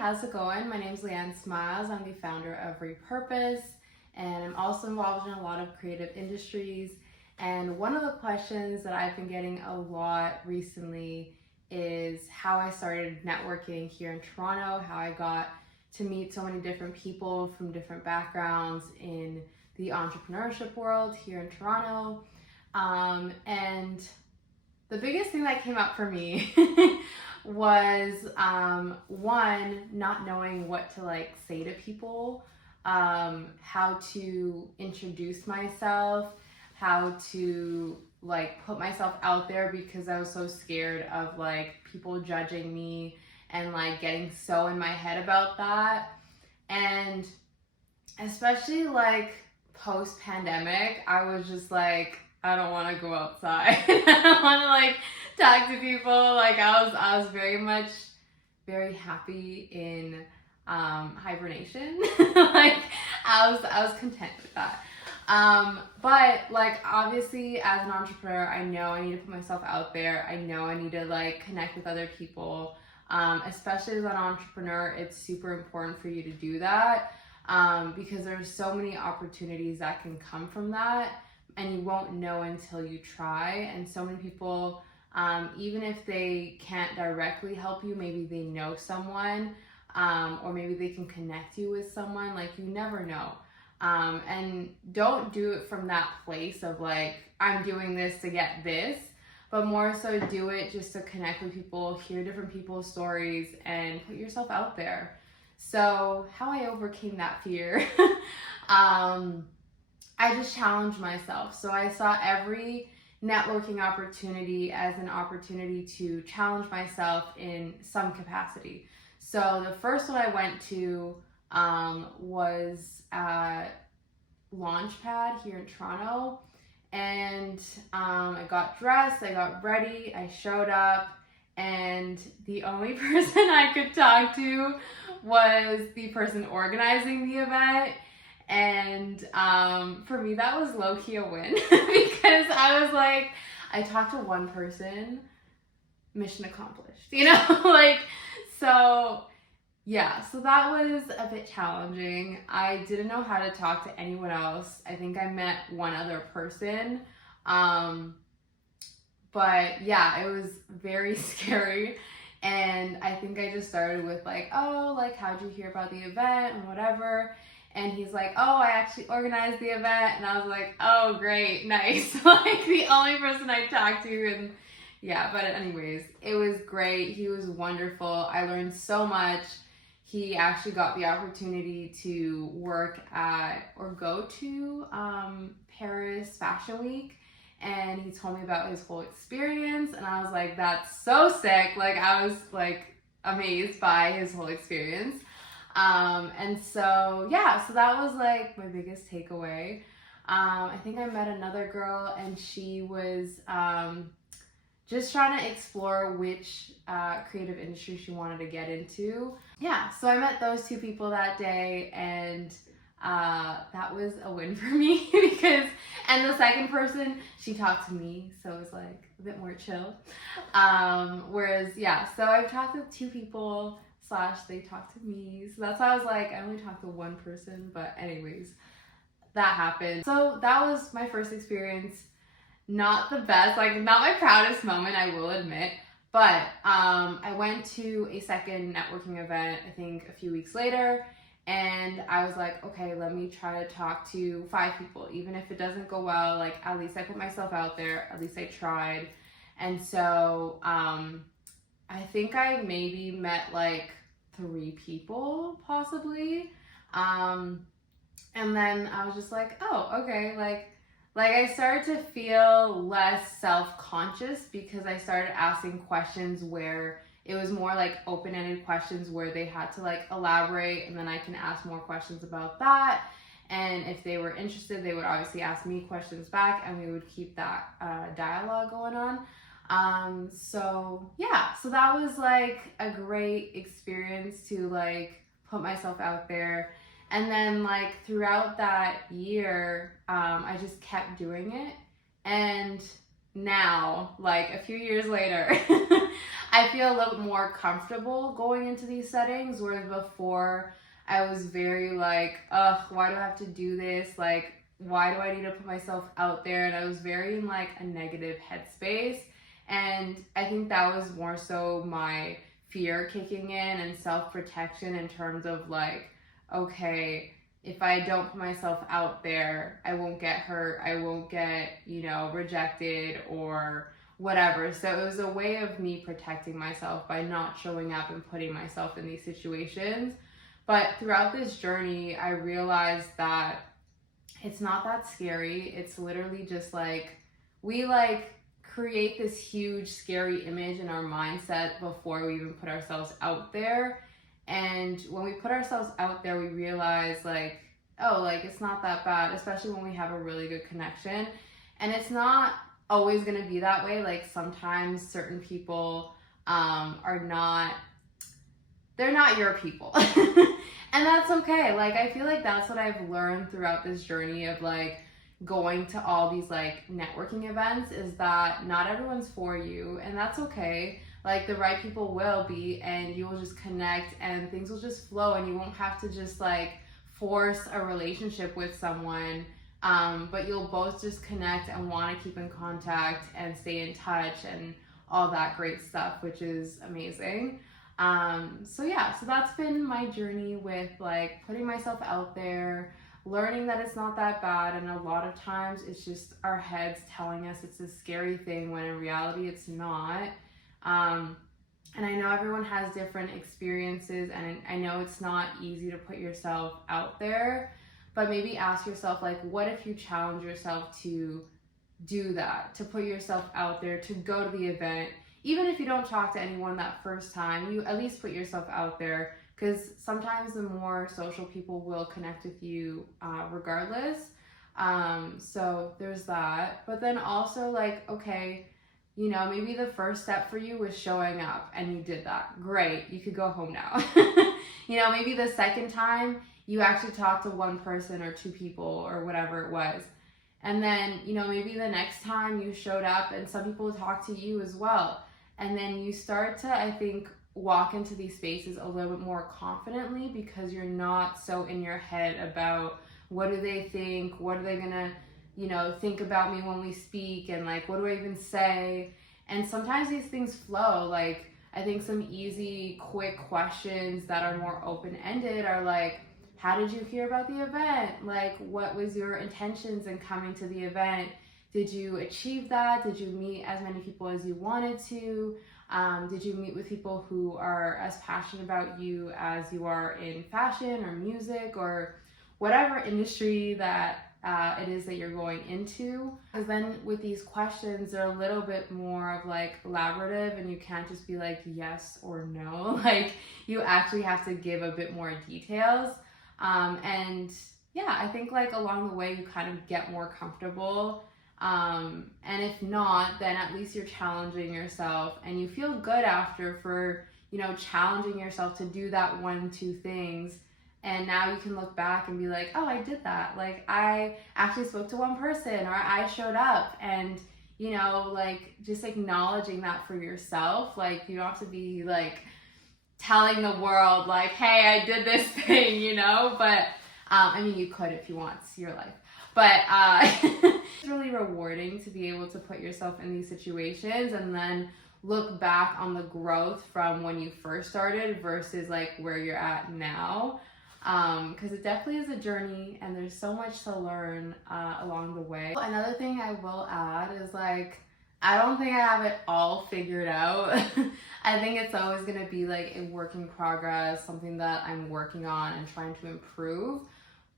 how's it going? My name is Leanne Smiles. I'm the founder of Repurpose, and I'm also involved in a lot of creative industries. And one of the questions that I've been getting a lot recently is how I started networking here in Toronto, how I got to meet so many different people from different backgrounds in the entrepreneurship world here in Toronto. And the biggest thing that came up for me was one, not knowing what to say to people, how to introduce myself, how to put myself out there, because I was so scared of people judging me and getting so in my head about that. And especially post pandemic, I was just I don't want to go outside. I don't want to talk to people. I was very happy in hibernation. I was content with that. But obviously as an entrepreneur, I know I need to put myself out there. I know I need to connect with other people. Especially as an entrepreneur, it's super important for you to do that, because there's so many opportunities that can come from that, and you won't know until you try. And so many people, even if they can't directly help you, maybe they know someone, or maybe they can connect you with someone. You never know. And don't do it from that place of I'm doing this to get this, but more so do it just to connect with people, hear different people's stories, and put yourself out there. So how I overcame that fear, I just challenged myself. So I saw every networking opportunity as an opportunity to challenge myself in some capacity. So the first one I went to was at Launchpad here in Toronto. And I got dressed, I got ready, I showed up, and the only person I could talk to was the person organizing the event. And for me, that was low-key a win because I was I talked to one person, mission accomplished, so yeah, so that was a bit challenging. I didn't know how to talk to anyone else. I think I met one other person, but yeah, it was very scary. And I think I just started with how'd you hear about the event and whatever. And he's like, oh, I actually organized the event. And I was like, oh, great, nice. The only person I talked to. And yeah, but anyways, it was great. He was wonderful. I learned so much. He actually got the opportunity to work at or go to Paris Fashion Week. And he told me about his whole experience. And I was like, that's so sick. I was amazed by his whole experience. And so, yeah, so that was my biggest takeaway. I think I met another girl, and she was just trying to explore which creative industry she wanted to get into. Yeah, so I met those two people that day, and that was a win for me and the second person, she talked to me, so it was a bit more chill. Whereas, yeah, so I've talked to two people / they talked to me, so that's why I was I only talked to one person. But anyways, that happened. So that was my first experience. Not the best, not my proudest moment, I will admit, but I went to a second networking event, I think a few weeks later, and I was okay, let me try to talk to 5 people, even if it doesn't go well, at least I put myself out there, at least I tried. And so I think I maybe met 3 people possibly, and then I was just oh, okay, I started to feel less self-conscious because I started asking questions where it was more open-ended questions where they had to elaborate, and then I can ask more questions about that. And if they were interested, they would obviously ask me questions back, and we would keep that dialogue going on. So yeah, so that was a great experience to put myself out there. And then throughout that year, I just kept doing it. And now, like a few years later, I feel a little bit more comfortable going into these settings, whereas before I was very like, ugh, why do I have to do this? Like, why do I need to put myself out there? And I was very in like a negative headspace. And I think that was more so my fear kicking in and self-protection in terms of like, okay, if I don't put myself out there, I won't get hurt, I won't get, rejected or whatever. So it was a way of me protecting myself by not showing up and putting myself in these situations. But throughout this journey, I realized that it's not that scary. It's literally just like, we like create this huge scary image in our mindset before we even put ourselves out there. And when we put ourselves out there, we realize like, oh, like it's not that bad, especially when we have a really good connection. And it's not always going to be that way. Like sometimes certain people they're not your people. And that's okay. Like I feel like that's what I've learned throughout this journey of like going to all these like networking events, is that not everyone's for you, and that's okay. Like the right people will be, and you will just connect and things will just flow, and you won't have to just like force a relationship with someone, but you'll both just connect and want to keep in contact and stay in touch and all that great stuff, which is amazing. So that's been my journey with like putting myself out there, learning that it's not that bad, and a lot of times it's just our heads telling us it's a scary thing when in reality it's not. And I know everyone has different experiences, and I know it's not easy to put yourself out there, but maybe ask yourself like, what if you challenge yourself to do that, to put yourself out there, to go to the event, even if you don't talk to anyone that first time, you at least put yourself out there, because sometimes the more social people will connect with you regardless. So there's that. But then also like, okay, maybe the first step for you was showing up and you did that. Great, you could go home now. Maybe the second time you actually talked to one person or two people or whatever it was. And then, maybe the next time you showed up and some people talked to you as well. And then you start to, I think, walk into these spaces a little bit more confidently, because you're not so in your head about what do they think, what are they gonna, think about me when we speak, and like, what do I even say? And sometimes these things flow. Like, I think some easy, quick questions that are more open-ended are like, how did you hear about the event? Like, what was your intentions in coming to the event? Did you achieve that? Did you meet as many people as you wanted to? Did you meet with people who are as passionate about you as you are in fashion or music or whatever industry that it is that you're going into? Because then with these questions, they're a little bit more of like elaborative, and you can't just be like yes or no. Like you actually have to give a bit more details. And yeah, I think like along the way you kind of get more comfortable. And if not, then at least you're challenging yourself, and you feel good after for, challenging yourself to do that 1-2 things. And now you can look back and be like, oh, I did that. Like I actually spoke to one person, or I showed up, and, like just acknowledging that for yourself. Like you don't have to be like telling the world like, hey, I did this thing, but, I mean, you could if you want, it's your life. But it's really rewarding to be able to put yourself in these situations and then look back on the growth from when you first started versus like where you're at now. Because it definitely is a journey, and there's so much to learn along the way. Another thing I will add is like, I don't think I have it all figured out. I think it's always going to be like a work in progress, something that I'm working on and trying to improve.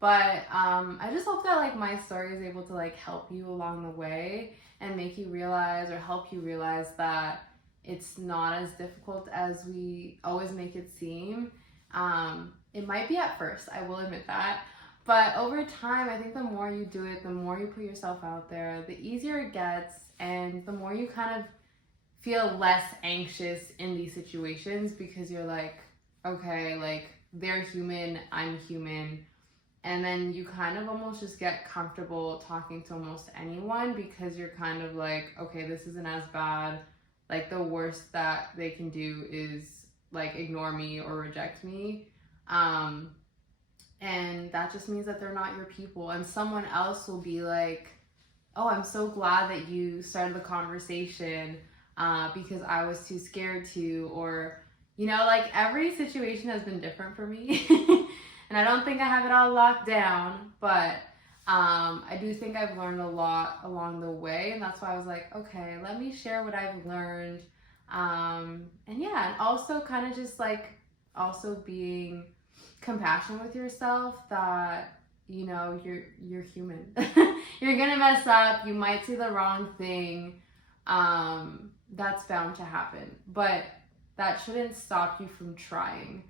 But I just hope that like my story is able to like help you along the way and make you realize, or help you realize, that it's not as difficult as we always make it seem. It might be at first, I will admit that. But over time, I think the more you do it, the more you put yourself out there, the easier it gets, and the more you kind of feel less anxious in these situations, because you're like, okay, like they're human, I'm human. And then you kind of almost just get comfortable talking to almost anyone because you're kind of like, okay, this isn't as bad. Like the worst that they can do is like ignore me or reject me. And that just means that they're not your people. And someone else will be like, oh, I'm so glad that you started the conversation because I was too scared to, or, you know, like every situation has been different for me. And I don't think I have it all locked down, but I do think I've learned a lot along the way. And that's why I was like, okay, let me share what I've learned. And yeah, and also kind of just like also being compassionate with yourself that, you know, you're human. You're gonna mess up, you might say the wrong thing. That's bound to happen, but that shouldn't stop you from trying.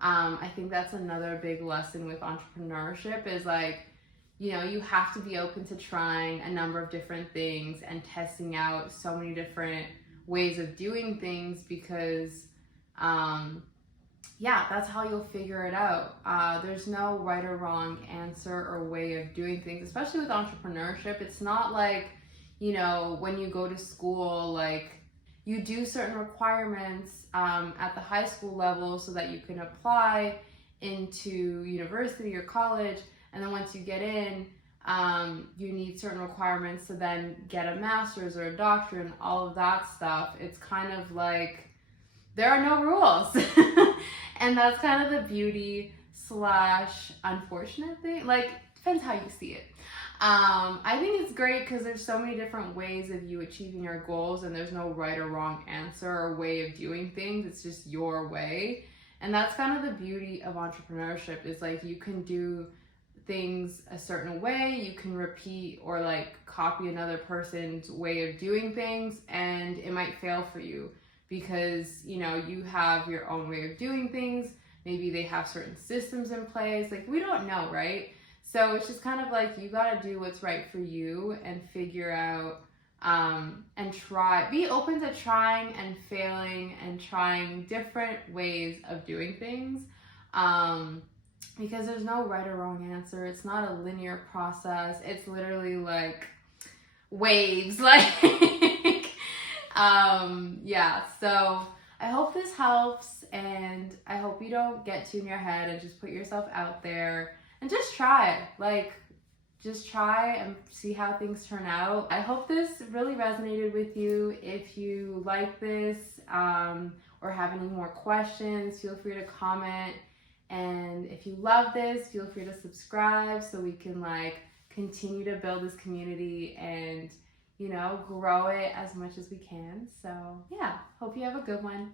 I think that's another big lesson with entrepreneurship is like, you know, you have to be open to trying a number of different things and testing out so many different ways of doing things because yeah, that's how you'll figure it out. There's no right or wrong answer or way of doing things, especially with entrepreneurship. It's not like, you know, when you go to school, like you do certain requirements at the high school level so that you can apply into university or college. And then once you get in, you need certain requirements to then get a master's or a doctorate and all of that stuff. It's kind of like, there are no rules. And that's kind of the beauty / unfortunate thing. Like, depends how you see it. I think it's great because there's so many different ways of you achieving your goals and there's no right or wrong answer or way of doing things. It's just your way. And that's kind of the beauty of entrepreneurship is like you can do things a certain way, you can repeat or like copy another person's way of doing things and it might fail for you. Because, you know, you have your own way of doing things. Maybe they have certain systems in place. Like, we don't know, right? So it's just kind of like you got to do what's right for you and figure out and try. Be open to trying and failing and trying different ways of doing things because there's no right or wrong answer. It's not a linear process. It's literally like waves. Like... yeah, so I hope this helps and I hope you don't get too in your head and just put yourself out there and just try. Like, just try and see how things turn out. I hope this really resonated with you. If you like this or have any more questions, feel free to comment. And if you love this, feel free to subscribe so we can like continue to build this community and, you know, grow it as much as we can. So yeah, hope you have a good one.